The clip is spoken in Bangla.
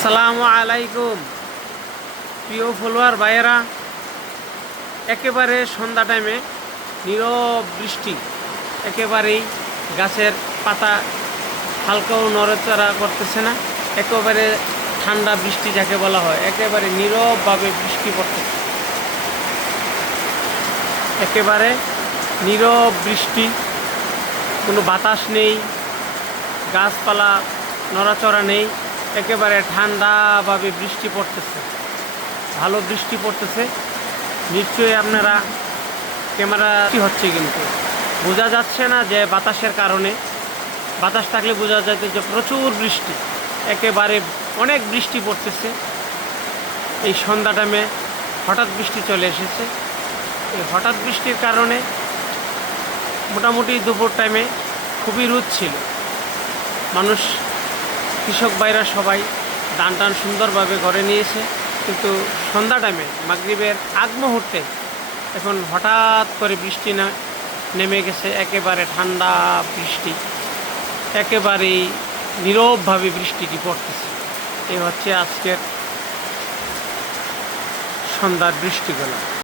আসসালামু আলাইকুম প্রিয় ফলোয়ার ভাইয়েরা, একেবারে সন্ধ্যা টাইমে নীরব বৃষ্টি, একেবারেই গাছের পাতা হালকাও নড়াচড়া করতেছে না, একেবারে ঠান্ডা বৃষ্টি যাকে বলা হয়, একেবারে নীরবভাবে বৃষ্টি পড়তেছে, একেবারে নীরব বৃষ্টি, কোনো বাতাস নেই, গাছপালা নড়াচড়া নেই, একেবারে ঠান্ডাভাবে বৃষ্টি পড়তেছে, ভালো বৃষ্টি পড়তেছে। নিশ্চয়ই আপনারা ক্যামেরা কি হচ্ছে কিন্তু বোঝা যাচ্ছে না যে বাতাসের কারণে, বাতাস থাকলে বোঝা যাচ্ছে যে প্রচুর বৃষ্টি, একেবারে অনেক বৃষ্টি পড়তেছে। এই সন্ধ্যা টাইমে হঠাৎ বৃষ্টি চলে এসেছে। এই হঠাৎ বৃষ্টির কারণে মোটামুটি দুপুর টাইমে খুবই রোদ ছিল, মানুষ কৃষক ভাইরা সবাই ধান টান সুন্দরভাবে ঘরে নিয়েছে, কিন্তু সন্ধ্যা টাইমে মাগরিবের আগ মুহূর্তে এখন হঠাৎ করে বৃষ্টি নেমে গেছে, একেবারে ঠান্ডা বৃষ্টি, একেবারেই নীরবভাবে বৃষ্টিটি পড়তেছে। এই হচ্ছে আজকের সন্ধ্যার বৃষ্টিগুলো।